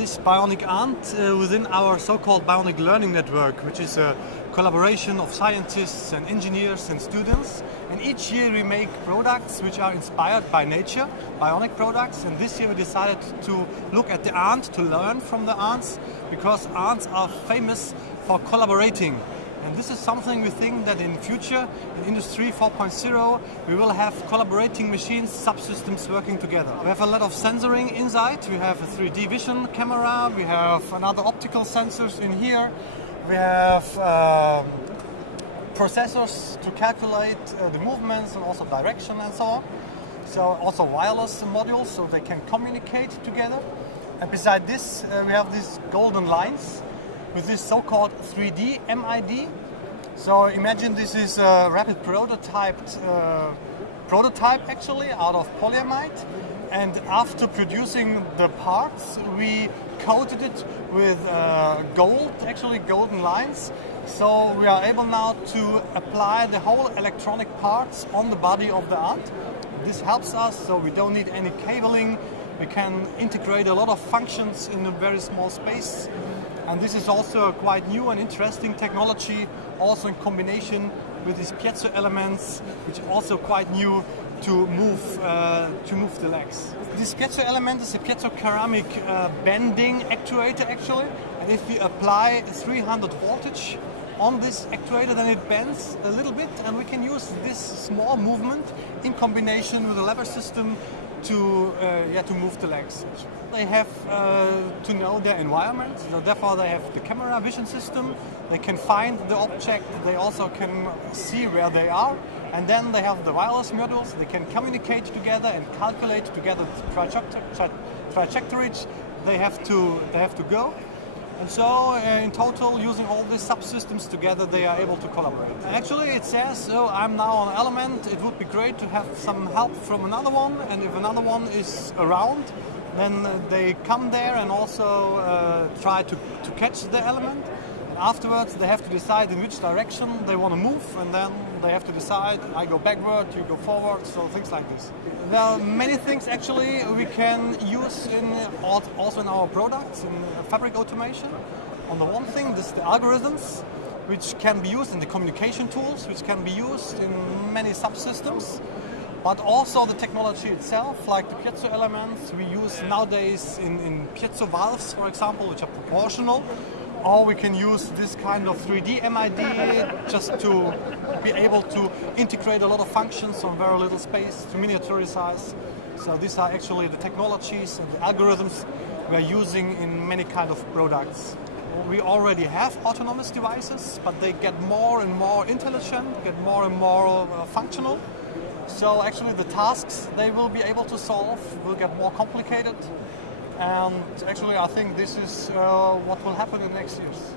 this bionic ant within our so-called bionic learning network, which is a collaboration of scientists and engineers and students. And each year we make products which are inspired by nature, bionic products. And this year we decided to look at the ant, to learn from the ants, because ants are famous for collaborating. And this is something we think that in future, in Industry 4.0, we will have collaborating machines, subsystems working together. We have a lot of sensoring inside. We have a 3D vision camera. We have another optical sensors in here. We have processors to calculate the movements and also direction and so on. So also wireless modules, so they can communicate together. And beside this, we have these golden lines with this so-called 3D MID. So imagine this is a rapid prototype actually out of polyamide, and after producing the parts we coated it with gold, actually golden lines. So we are able now to apply the whole electronic parts on the body of the ant. This helps us, so we don't need any cabling. We can integrate a lot of functions in a very small space. And this is also a quite new and interesting technology, also in combination with these piezo elements, which are also quite new to move the legs. This piezo element is a piezo ceramic bending actuator actually. And if we apply 300 voltage on this actuator, then it bends a little bit, and we can use this small movement in combination with a lever system to move the legs. They have to know their environment, so therefore they have the camera vision system. They can find the object, they also can see where they are, and then they have the wireless modules. They can communicate together and calculate together the trajectories they have to go. And so in total, using all these subsystems together, they are able to collaborate. Actually, it says, I'm now on element, it would be great to have some help from another one, and if another one is around, then they come there and also try to catch the element. And afterwards, they have to decide in which direction they want to move, and then they have to decide, I go backward, you go forward, so things like this. There are many things actually we can use also in our products, in fabric automation. On the one thing, this is the algorithms, which can be used in the communication tools, which can be used in many subsystems. But also the technology itself, like the piezo elements, we use nowadays in piezo valves, for example, which are proportional. Or we can use this kind of 3D MID just to be able to integrate a lot of functions on very little space, to miniaturize. So these are actually the technologies and the algorithms we are using in many kind of products. We already have autonomous devices, but they get more and more intelligent, get more and more functional. So actually the tasks they will be able to solve will get more complicated. And actually I think this is what will happen in the next years.